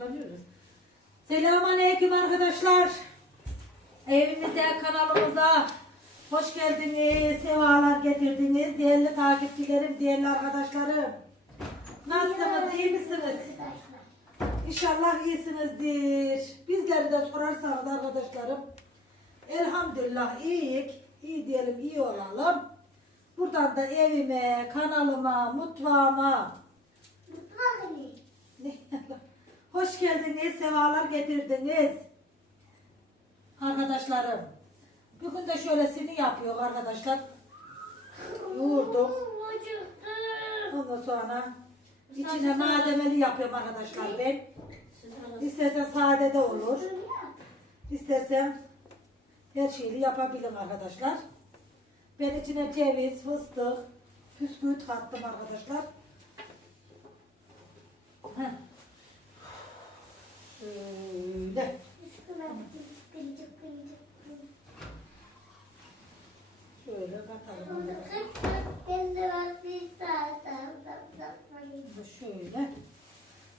Toplanıyoruz. Selamünaleyküm arkadaşlar. Evimize, kanalımıza hoş geldiniz. Sevalar getirdiniz. Değerli takipçilerim, değerli arkadaşlarım. Nasılsınız, iyi misiniz? İnşallah iyisinizdir. Bizleri de sorarsanız arkadaşlarım. Elhamdülillah iyiyik. İyi diyelim, iyi olalım. Buradan da evime, kanalıma, mutfağıma, ne? Hoş geldiniz, sevalar getirdiniz. Arkadaşlarım. Bugün de şöylesini yapıyor arkadaşlar. Yoğurduk. Ondan sonra içine malzemeli yapıyorum arkadaşlar ben. İstersen sade de olur. İstersen her şeyi yapabilirim arkadaşlar. Ben içine ceviz, fıstık, püsküvit kattım arkadaşlar. Heh. Şöyle. Şöyle katalım. Şöyle.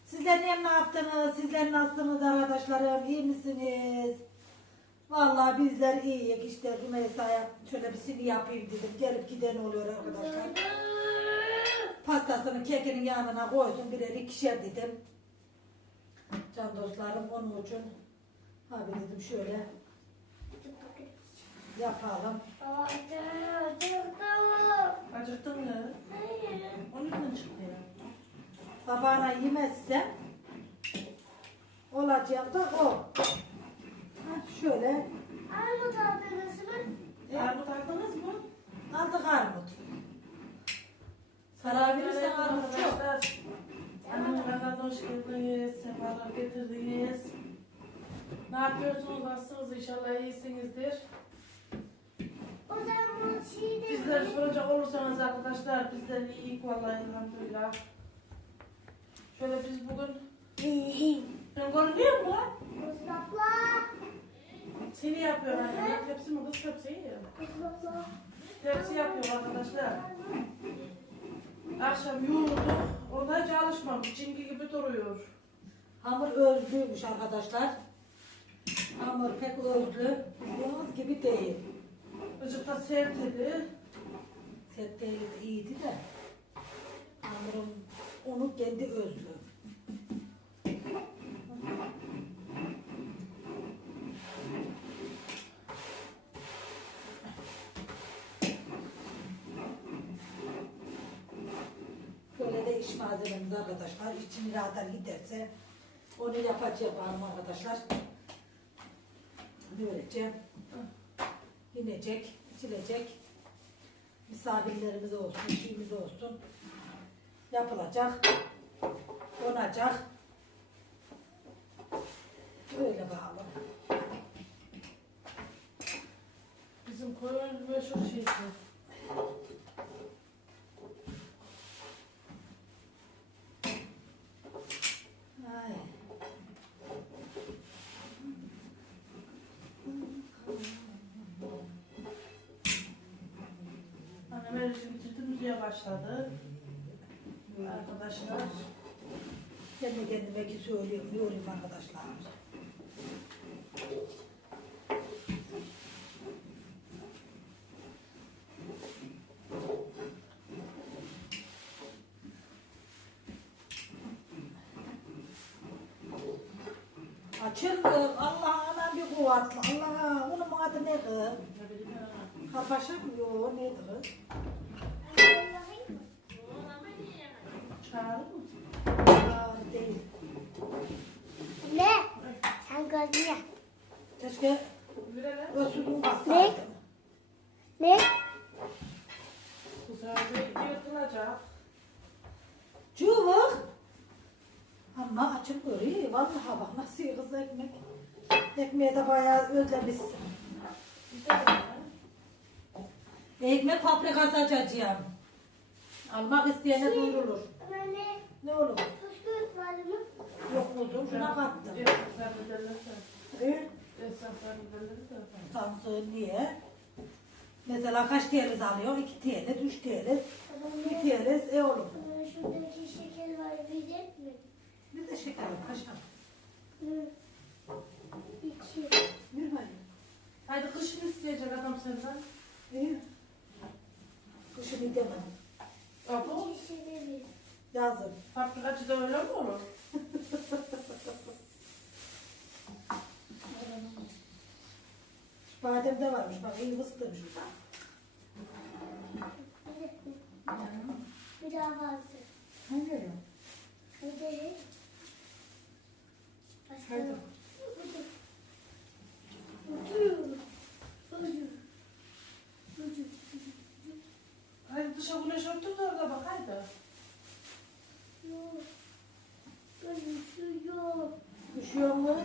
Sizler ne yaptınız? Sizler nasılsınız arkadaşlarım? İyi misiniz? Vallahi bizler iyiyiz. İşte Rümeysa'ya şöyle bir sini yapayım dedim. Gelip giden oluyor arkadaşlar. Pastasını kekinin yanına koysun. Birer ikişer dedim. Can dostlarım onun için. Abi dedim şöyle yapalım. Acıktın mı? O nereden çıktı ya? Sabahına yemezsem olacak da o. Heh, şöyle Armut aldınız mı? aldık armut. Sarabilirsen Evet armut çok. arkadaşlar. Annemin kanalına hoş geldiniz. Sefalar getirdiniz. Ne yapıyorsunuz? Nasılsınız? İnşallah iyisinizdir. Bizleri soracak olursanız arkadaşlar bizler iyi vallahi elhamdülillah. Şöyle biz bugün ben görünüyor mu lan? Seni yapıyor anne. Tepsi mi kız tepsi ya. Tepsi yapıyor arkadaşlar. Akşam yoğurduk. Orada hiç alışmamış. Çingi gibi duruyor. Hamur özlüymüş arkadaşlar. Hamur pek özlü. Bildiğiniz gibi değil. Azıcık da sert idi. Set değil iyiydi de. Hamurum onu kendi özlü. Böyle de iş malzememiz arkadaşlar. İçini rahatlar giderse onu yapacağım arkadaşlar. Böylece inecek, içilecek misafirlerimiz olsun, şeyimiz olsun. Yapılacak, donacak. Öyle bağlı. Bizim koyun meşhur şeysi. Ay. Annem her işi müziğe başladı. Arkadaşlar. Kendi kendime ki söylüyorum, diyorum arkadaşlar. Açıldı. Allah anam bir kuvvetli. Allah onun adı ne kız? Ne bileyim ya. Kapaşak mı? Yok neydi kız? Çağırır mı? Aa, değil. Ne? Sen gördün ya. Keşke Bileler. Resul'ün bassaydım. Ne? Bu sefer de yırtılacak. Çubuk. Ama açık görüyor. Vallahi bak nasıl kız ekmek. Ekmeği de bayağı özlemişsin. Ekmek fabrikası açacağım. Almak isteyene duyurulur. Ne olur? püskürt var mı? Yok uzun şuna kattım. Evet. Sansın niye? Mesela kaç TL alıyor? 2 TL, 3 TL, Babam 2 TL, e olur. Şuradaki şeker var, yiyecek mi? Bir de şeker kaşar. Hı. İki. Bir mi? Haydi kışın isteyecek adam senden. İyi. Kışın gidemem. Abo. Yazın. Fabrikacı da öyle mi olur? Badem de varmış bak iyi fıstıkmış. Bir daha vardı. Hangi ya? Bir de. Başka. Haydi. Ucu. Ucu. Ucu. Haydi dışa güneş otur da orada bak haydi. Yok. Ucu yok. Üşüyor mu?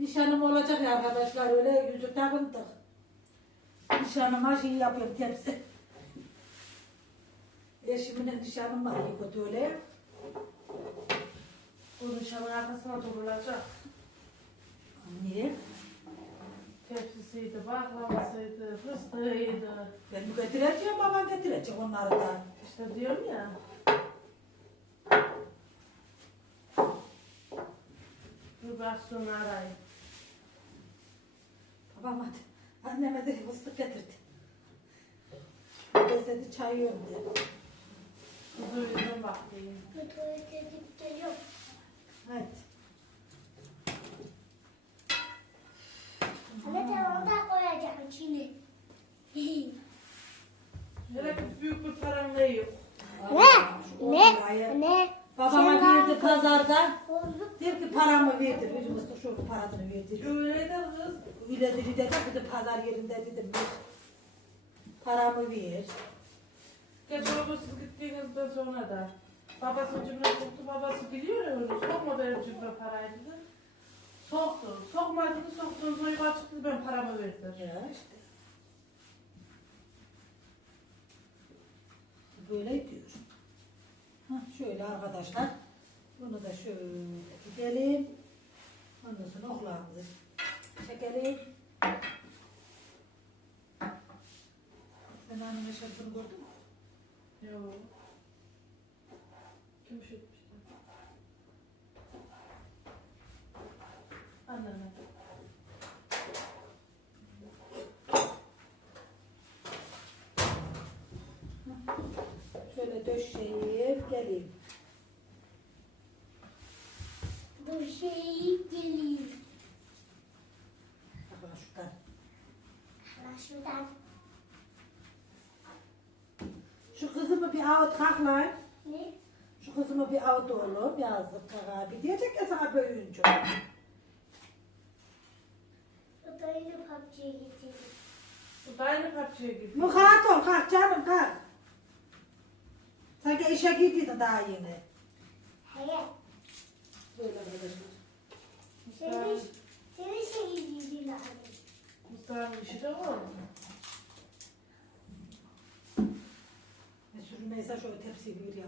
Nişanım olacak ya arkadaşlar öyle yüzük takıntık. Nişanıma şey yapıyorum tepsi. Eşimin nişanım var kötü öyle. Bu nişanın arkasına durulacak. Niye? Tepsisiydi, baklavasıydı, fıstığıydı. Ben mi getireceğim babam getirecek onları da. İşte diyorum ya. Baksın arayın. Babam hadi. Anneme de fıstık getirdi. Besedi çay yiyorum diye. Kızıydım bakayım. Bu tuvalete gidip geliyorum. Hadi. Anne tamam da koyacağım içine. Şöyle bir büyük bir param da yok. Ne? Ne? Ne? Babama verdi pazarda. Diyor ki paramı verdir. Bir mıstık şu parasını verdir. Öyle dedi de bizim pazar yerinde dedim. Ver. Paramı ver. Geçen o siz gittiğinizden sonra da babası cümle soktu. Babası biliyor ya öyle. Sokma benim cümle parayı dedi. Soktu. Sokmadı dedi. Soktuğun soyu açıktı. Ben paramı verdim. Ya işte. Böyle diyor. Hah, şöyle arkadaşlar. Bunu da şöyle gidelim. Ondan sonra oklağımızı çekelim. Sen annemin şarkını gördün mü? Yok. Kim şey etmişti? Anneme. Şöyle döşeyip geleyim. Bu şey geliyor. Bakın şuradan. Hala şuradan. Şu kızımı bir avut kalk lan. Ne? Şu kızımı bir avut oğlum yazdık abi. Diyecek ya sana büyüyünce. Bu da yine PUBG'ye getirdim. Bu da aynı kapçıya gitti. Mukat ol kalk canım kalk. Sanki işe girdiydi daha yeni. Hayır. Böyle arkadaşlar. Senin, senin şey giydin abi. Mustafa'nın işi de var. Ne sürünmeyse şöyle tepsiyi bir ya.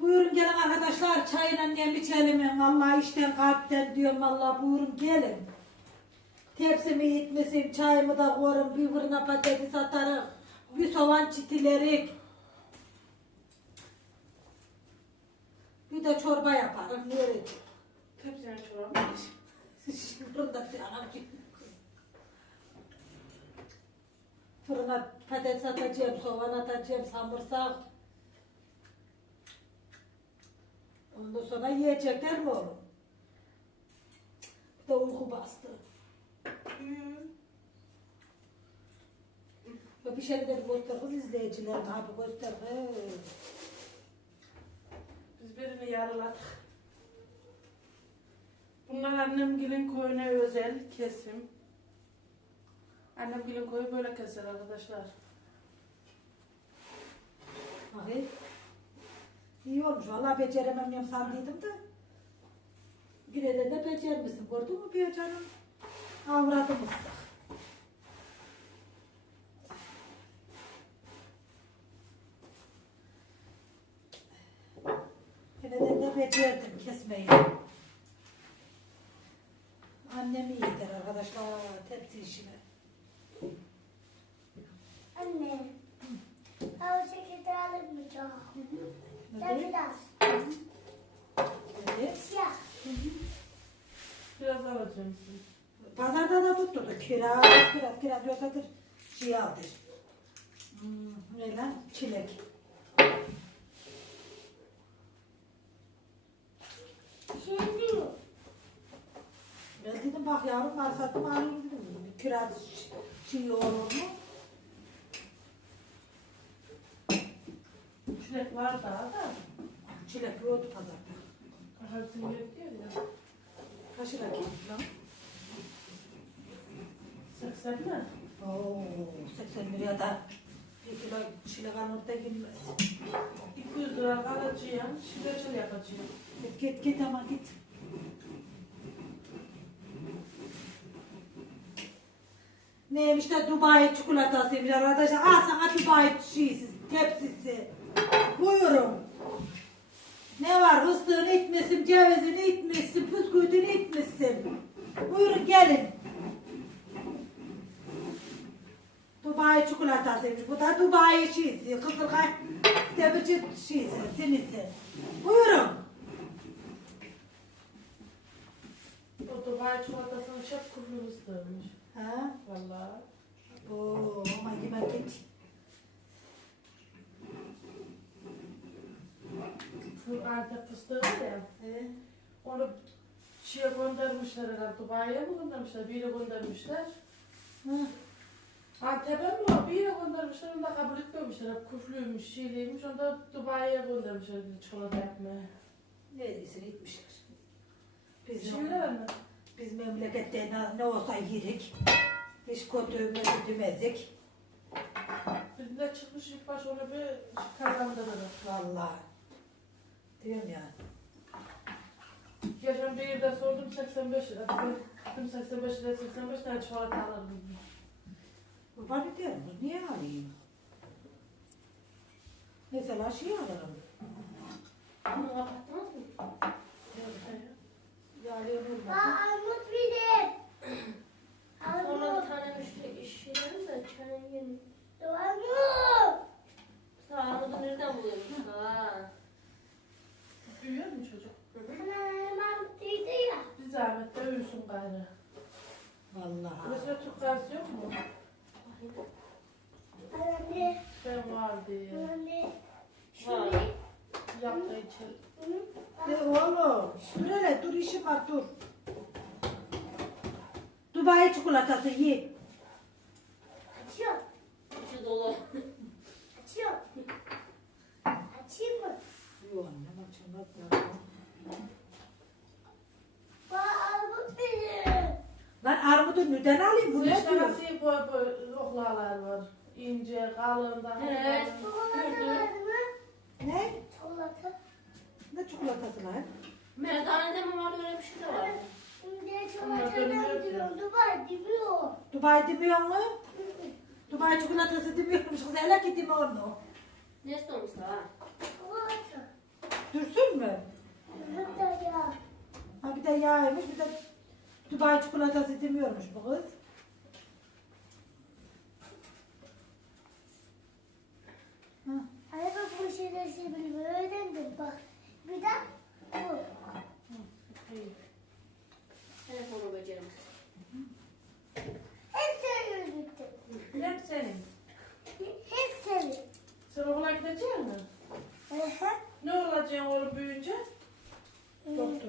Buyurun gelin arkadaşlar çayla nem içelim. Vallahi işten kalpten diyorum vallahi buyurun gelin. Tepsimi itmesin, çayımı da koyarım, bir fırına patates atarım, bir soğan çitilerik. Bir de çorba yaparım, nereye? Tepsine çorabı. Fırında bir anam gibi. Fırına patates atacağım, soğan atacağım, samırsak. Ondan sonra yiyecekler mi oğlum? Bir de uyku bastı. Ve bir şey de göster kız izleyiciler abi göster. He. Biz birini yarıladık. Bunlar annemgilin koyuna özel kesim. Annemgilin koyu böyle keser arkadaşlar. iyi olmuş. Vallahi beceremem diyorum sandıydım da. Yine de ne becermişsin. Gördün mü bir canım? Avradımız. Yine de ne becerdim kesmeyi. Annem iyidir arkadaşlar tepsi işine. Evet. Siyah. Biraz alacağım sizi. Pazarda da tutturdu. Kiraz, kiraz, kiraz yoksadır. Şey aldır. Hmm, ne lan? Çilek. Şimdi? Ben dedim bak yavrum ben sattım alayım dedim. Bir Kiraz şey olur mu? Çilek var daha da. Çilek yoktu pazarda. Hepsini bekliyor ya. Kaç lira lan? 80 mi? Oo, 80 liraya da bir kilo çilek alıp da girmez. 200 lira alacağım. Şireçel yapacağım. Git git git ama git. Neymiş de Dubai çikolatasıymış arkadaşlar. Al sana Dubai şeysi, tepsisi. Buyurun. Ne var? Fıstığını itmişsin, cevizini itmişsin, püsküvitini itmişsin. Buyurun gelin. Dubai çikolatasıymış. Bu da Dubai şeysi. Kızılkay tepsi şeysi, sinisi. Buyurun. O Dubai çikolatasını çok kurulu ıstırmış. Ha? Valla. Oo, aman gime git. Fır Antep fıstığı var ya. Ee, Onu şeye göndermişler herhalde. Dubai'ye mi göndermişler? Bir yere göndermişler. hı. Antep'e mi? Bir yere göndermişler. Onu da kabul etmemişler. Hep küflüymüş, şeyliymiş. Onu da Dubai'ye göndermişler çikolata yapmaya. Neredeyse gitmişler. Biz, Şeyler mi? biz memlekette ne, ne olsa yedik. Hiç kötü demezdik. Bir de çıkmış ilk baş onu bir kazandırırız. Vallahi. Diyorum ya. Geçen bir yerde sordum 85 lira. Dedim 85 lira 85 tane çikolata alırım. Kurban ediyorum. Niye alayım? Mesela şey alırım. Bunu kapattınız mı? Yağlayan Aa, olmadı. armut verin. Sonra bir Armut. tane müşteri iş yerim de çayın yeni. Armut. Sağlığı nereden buluyormuş? Ha. Büyüyor mu çocuk? Anam değildi ya. Bir zahmet de uyusun gayrı. Vallahi. Mesela Türk kahvesi yok mu? Anne. Ben var diye. Anne. Var. Şunu. Yap da içelim. Hı? E oğlum. Dur hele dur işim var dur. Dubai çikolatası ye. Açıyor. İçi dolu. Açıyor. Açayım mı? Yok annem açılmaz ya. Aa, armut verin. Ben neden alayım? Bu ne diyor? bu oklalar var. İnce, kalın da. Evet. Ne? Çikolata. Ne çikolatası lan? Merdanede mi var öyle bir şey de var. Şimdi çikolatadan bir oldu var demiyor. Dubai demiyor mu? Dubai çikolatası demiyormuş kız. Hele ki deme onu. Ne istiyormuş ha? Çikolata. Dürsün mü? Hatta ya. Ha bir de yağymış bir de Dubai çikolatası demiyormuş bu kız. Hı. Bak bu şeyleri sevmeyi öğrendim bak. Bir de bu. İyi. Telefonu beceremez. Hep sen öğrettin. Hep senin. Hep senin. Sen okula gidecek misin? Hı hı. Ne olacaksın oğlum büyüyünce? Doktor.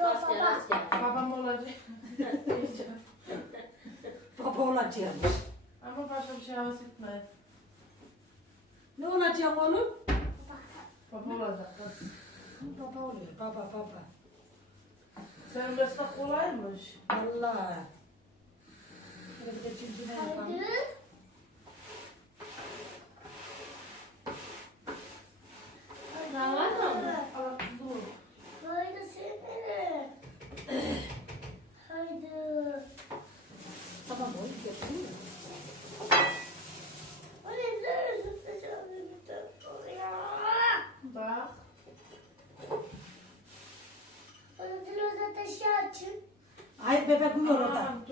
Yok Asker baba. asker. Babam olacak. Diyeceğim. Baba olacakmış. Ama başka bir şey havas etme. Ne olacak oğlum? Baba olacak. bak. Baba oluyor. Baba baba. Senin meslek kolaymış. Allah. Şöyle bir de cimcime yapalım. Hadi. pega Google, ah.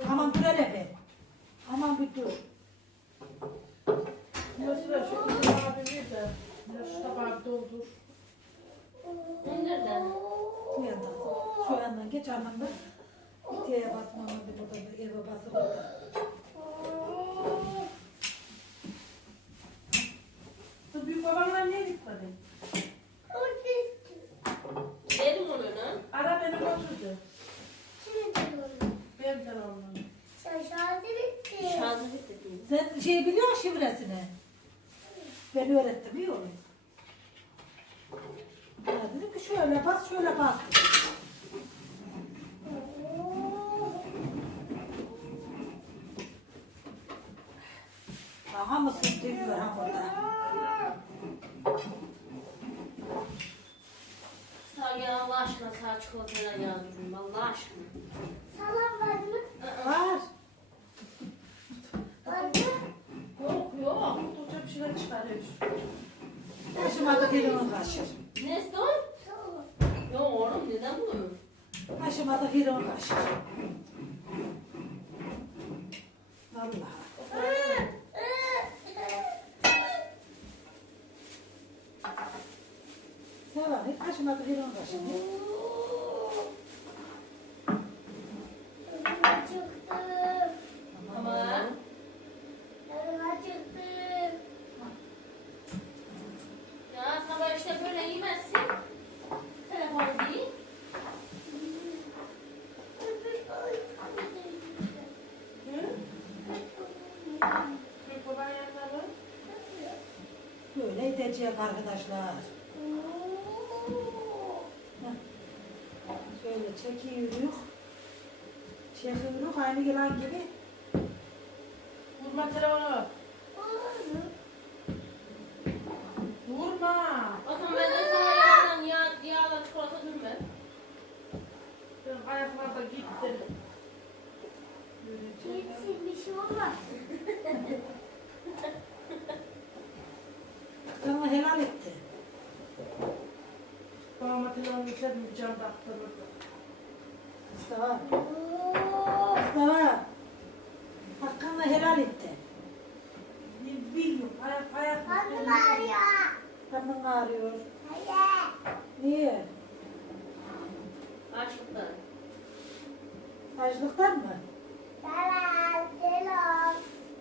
Aha mısın demiyor ha burada. Sağ Allah aşkına sağ çikolatayla yağdırayım Allah aşkına. Salam var mı? Var. Var mı? Yok yok. Tutacak bir şeyler çıkarıyor. Başıma da firavun kaşır. Neston? Salam. Yok oğlum neden bu? Başıma da firavun kaşır. Vallahi. Ne var? Hep başıma da firavun kaşır. Acıktım. Ama Ben acıktım. ya sabah işte böyle yemezsin. Telefonu değil. Hı? Büyük baban yanında mı? Edecek arkadaşlar. Şöyle çekiyoruz. Çekiyoruz aynı yılan gibi. Vurma telefonu. Vurma. O zaman ben de sana yağdan yağ, yağla çikolata dürme. Benim ayaklar da gitti. Kesin bir şey olmaz. Sana helal etti. Verdim bir cam taktırırdı. Mustafa. Mustafa. Hakkını helal etti. Bil- Bilmiyorum. Ayak ayak. Karnım ağrıyor. Karnın ağrıyor. Hayır. Niye? Açlıktan. Açlıktan mı? Delal, delal,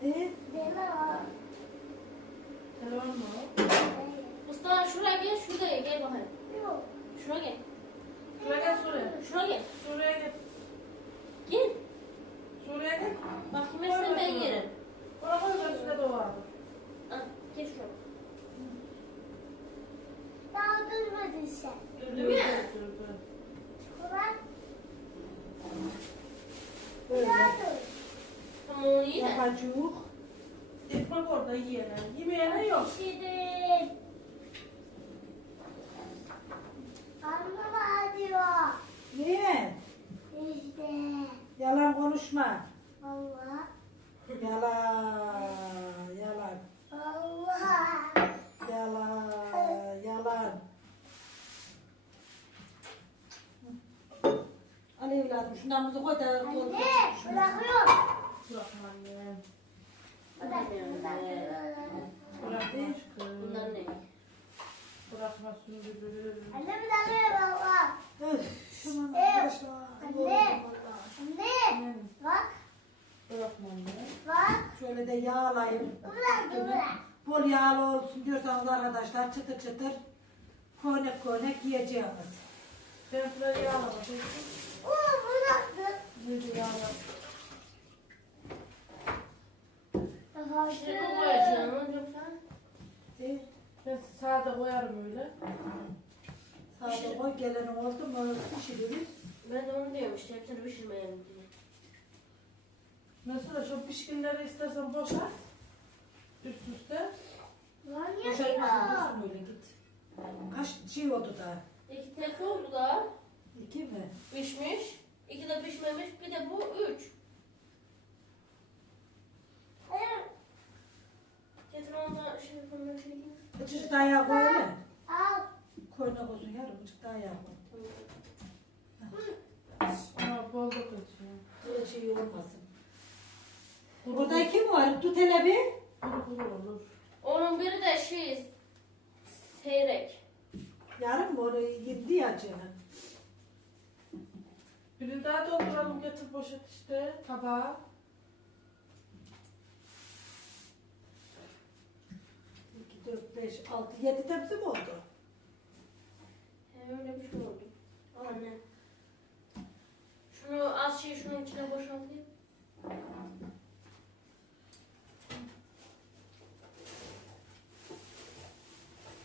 E? delal. Telefon mu? Mustafa şuraya gel, şuraya gel bakayım. Yok. Şuraya gel. Şuraya gel Suriye. Şuraya gel. Suriye gel. Gel. Suriye gel. Bak yemezsen ben yerim. Bana koy da üstüne doğardı. Al, gel şuraya. Daha durmadın sen. Gördün mü? Çikolat. Böyle. Daha dur. Tamam onu iyi de. Yapacık. Ekmek orada yiyene. Yemeyene yok. Pişirin. Karnım ağrıyor. Niye? İşte. Yalan konuşma. Allah. Yalan. Yalan. Allah. Yalan. Yalan. Al evladım şundan koy da Anne bırakıyorum. Bırakma anne. Bırakıyorum. Bırakma Bunlar ne? Bırakma sündürür. Anne Allah. Öf, Şunun Ev. arkadaşlar. Anne. Anne. Bak. Bırakma anne. Bak. Şöyle de yağlayayım. Bırak bırak. Bol yağlı olsun diyorsanız arkadaşlar çıtır çıtır konek konek yiyeceğimiz. Ben şuraya yağlama. Oo bıraktım. Böyle yağlı. Şimdi bu koyacağım yoksa. Ben sade koyarım öyle. Sağda koy gelenin oldu mu pişiririz. Ben de onu diyorum işte hepsini pişirmeyelim diye. Mesela şu pişkinleri istersen boşalt. Üst üste. Dursun öyle git. Kaç şey oldu da? İki tek oldu da İki mi? pişmiş. İki de pişmemiş. Bir de bu üç. Getir onu da şey yapalım. Bıçık daha yağ koy öyle. Al. Koyuna koysun yarım bıçık daha yağ koy. Ama bol da koyacağım. Böyle şey olmasın. Burada kim var? Tut hele bir. Kuru kuru olur. Onun biri de şey seyrek. Yarın mı orayı yedi ya canım. Birini daha dolduralım getir poşet işte tabağa. İki, dört, beş, altı, yedi tepsi mi oldu? He, öyle bir şey oldu. Anne. Şunu az şey şunun içine boşaltayım.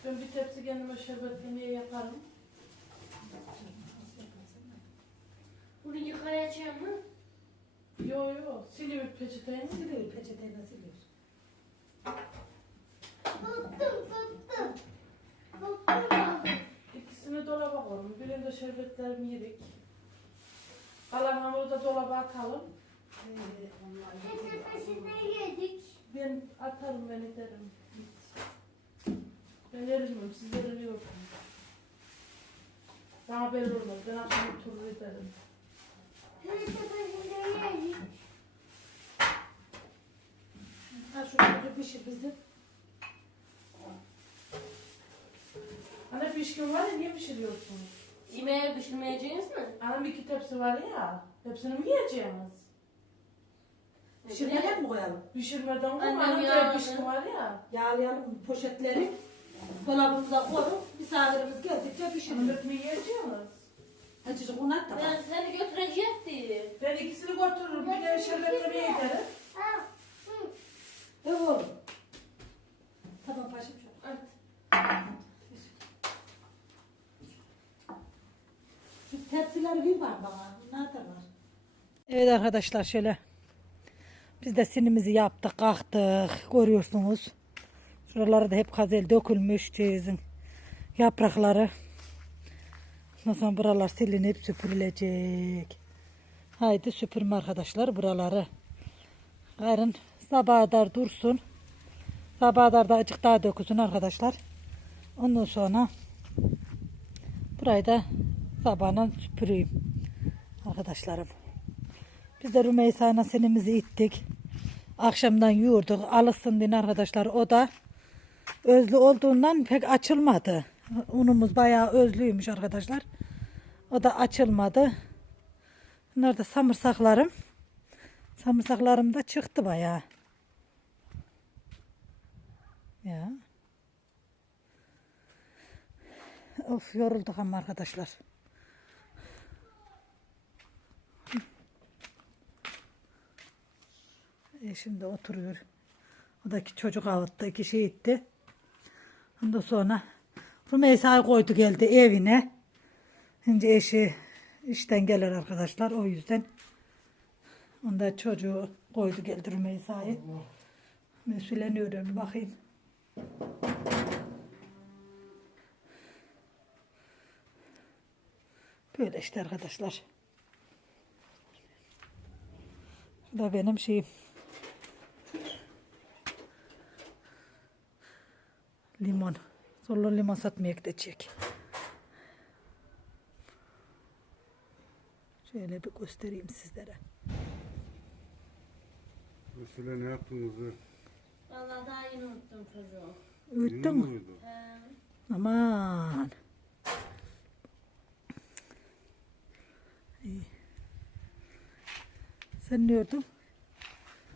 Ben bir tepsi kendime şerbetlemeye yaparım. Bunu yıkayacağım mı? Yo yo siliyor peçeteyi. Siliyor peçeteyle siliyor. Bıktım aldım. İkisini dolaba koyalım. Birinde şerbetlerimi yedik. Kalan hamuru da dolaba atalım. Ee, Peşe yedi. peşine yedik. Ben atarım ben ederim. Ben erimem siz eriliyorsunuz. Bana belli olmaz. Ben akşam oturur ederim. Peşe peşine yedik. Ha şu kuzu pişir bizim. Anne pişkin var ya niye pişiriyorsunuz? Yemeğe pişirmeyeceğiniz mi? Anam iki tepsi var ya. Hepsini mi yiyeceğiniz? Pişirmeden mi koyalım? Pişirmeden ama Annem anam yağını- da pişkin var ya. Yağlayalım poşetleri. Dolabımıza koyalım. Misafirimiz geldikçe pişirelim. hep mi yiyeceğiniz? Hacıcık unat da Ben bak. seni götürecektim. Ben ikisini götürürüm. Bir de şerbetlemeye giderim. Evet oğlum. Tamam paşam çok. At. Şu tepsileri bir bak bana. Nerede var? Evet arkadaşlar şöyle. Biz de sinimizi yaptık, kalktık. Görüyorsunuz. Şuraları da hep kazel dökülmüş cevizin yaprakları. Ondan sonra buralar silinip süpürülecek. Haydi süpürme arkadaşlar buraları. Yarın sabaha kadar dursun. Sabaha kadar da açık daha dökülsün arkadaşlar. Ondan sonra burayı da sabahına süpüreyim arkadaşlarım. Biz de Rümeysa'yla senimizi ittik. Akşamdan yoğurduk. Alışsın diye arkadaşlar. O da özlü olduğundan pek açılmadı. Unumuz bayağı özlüymüş arkadaşlar. O da açılmadı. Bunlar da samırsaklarım. Samırsaklarım da çıktı bayağı. Ya. Of yorulduk ama arkadaşlar. E şimdi oturuyor. O da iki çocuk avuttu, iki şey itti. Ondan sonra Rümeysa'yı koydu geldi evine. Şimdi eşi işten gelir arkadaşlar o yüzden. Onda çocuğu koydu geldi Rümeysa'yı. Mesuleniyorum bakayım. Böyle işte arkadaşlar. Bu da benim şeyim. Limon. Zorla limon satmaya gidecek. Şöyle bir göstereyim sizlere. Mesela ne yaptığınızı Vallahi daha yeni unuttum çocuğu. Mu? muydu? He. Aman. İyi. Sen ne yordun?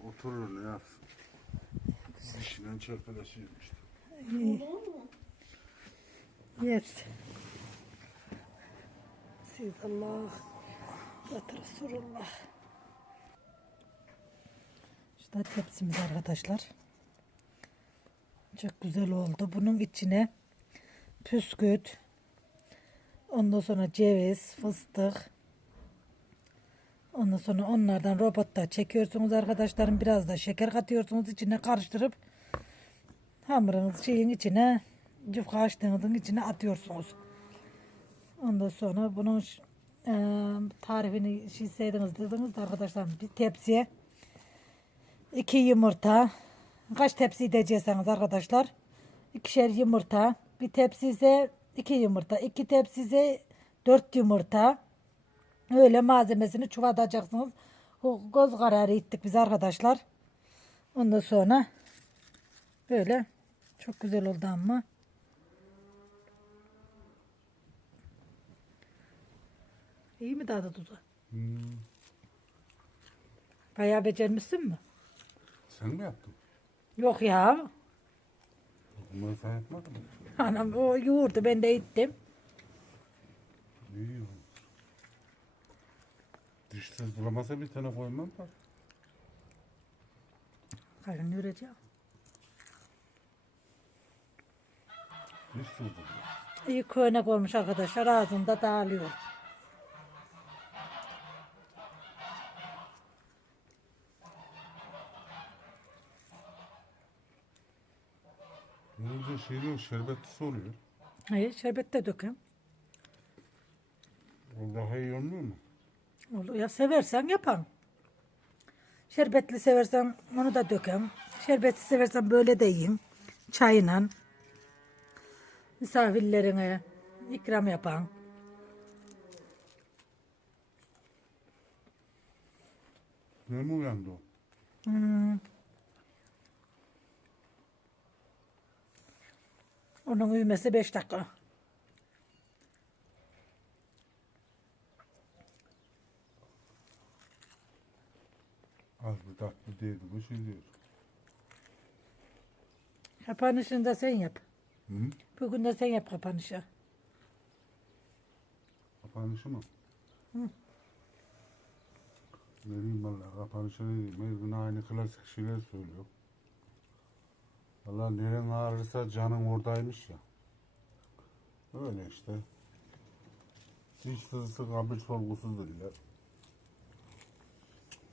Oturur ne yapsın? Dişinden çarpılaşıyor işte. İyi. Yes. Siz Allah. Ve Resulullah. Şu da tepsimiz arkadaşlar. Çok güzel oldu. Bunun içine püsküt, ondan sonra ceviz, fıstık, ondan sonra onlardan robotta çekiyorsunuz arkadaşlarım. Biraz da şeker katıyorsunuz içine karıştırıp hamurunuz şeyin içine yufka açtığınızın içine atıyorsunuz. Ondan sonra bunun e, tarifini şey sevdiniz dediniz de arkadaşlar bir tepsiye iki yumurta kaç tepsi edeceksiniz arkadaşlar ikişer yumurta bir tepsi ise iki yumurta iki tepsi ise dört yumurta öyle malzemesini çuvalatacaksınız O göz kararı ittik biz arkadaşlar. Ondan sonra böyle çok güzel oldu ama. İyi mi tadı tuzu? Hmm. Bayağı becermişsin mi? Sen mi yaptın? Yok ya. Bunları sen yapmadın mı? Anam o yoğurdu ben de ittim. İyi. Dişsiz bulamasa bir tane koymam da. Karın yürüyeceğim. Dişsiz buluyor. İyi köynek olmuş arkadaşlar ağzında dağılıyor. Önce şeyli şerbetlisi oluyor. Hayır şerbet de dökün. O daha iyi olmuyor mu? Olur ya seversen yapan. Şerbetli seversen onu da dökün. Şerbetli seversen böyle de yiyin. Çayla. Misafirlerine ikram yapan. Ne mi uyandı o? Hmm. Onun uyuması 5 dakika. Az bir tatlı değildi bu diyor. Kapanışını da sen yap. Hı? Bugün de sen yap kapanışı. Kapanışı mı? Hı. Ne diyeyim valla kapanışı ne diyeyim. Her gün aynı klasik şeyler söylüyor. Valla neren ağrırsa canın oradaymış ya. Öyle işte. Diş sızısı kabul sorgusudur dediler.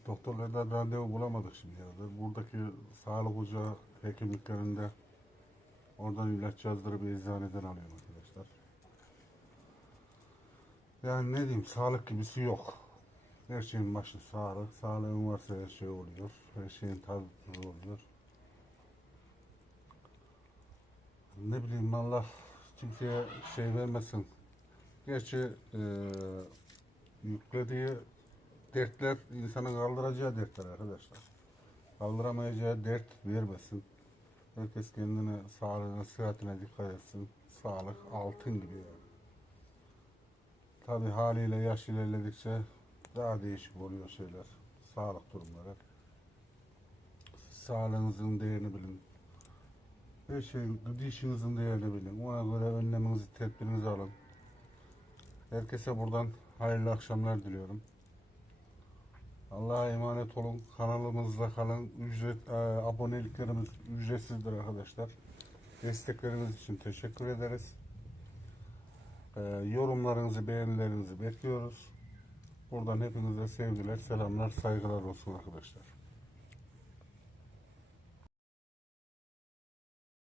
Doktorlardan randevu bulamadık şimdi ya. Buradaki sağlık ocağı hekimliklerinde oradan ilaç yazdırıp eczaneden alıyorum arkadaşlar. Yani ne diyeyim sağlık gibisi yok. Her şeyin başı sağlık. Sağlığın varsa her şey oluyor. Her şeyin tuzu oluyor. Ne bileyim Allah kimseye şey vermesin. Gerçi eee yüklediği dertler insanın kaldıracağı dertler arkadaşlar. Kaldıramayacağı dert vermesin. Herkes kendine, sağlığına, sıhhatine dikkat etsin. Sağlık altın gibi yani. Tabi haliyle yaş ilerledikçe daha değişik oluyor şeyler. Sağlık durumları. Sağlığınızın değerini bilin. Her şeyin, dişinizin değerini bilin. Ona göre önleminizi, tedbirinizi alın. Herkese buradan hayırlı akşamlar diliyorum. Allah'a emanet olun. Kanalımızda kalın. Ücret, e, aboneliklerimiz ücretsizdir arkadaşlar. Destekleriniz için teşekkür ederiz. E, yorumlarınızı, beğenilerinizi bekliyoruz. Buradan hepinize sevgiler, selamlar, saygılar olsun arkadaşlar.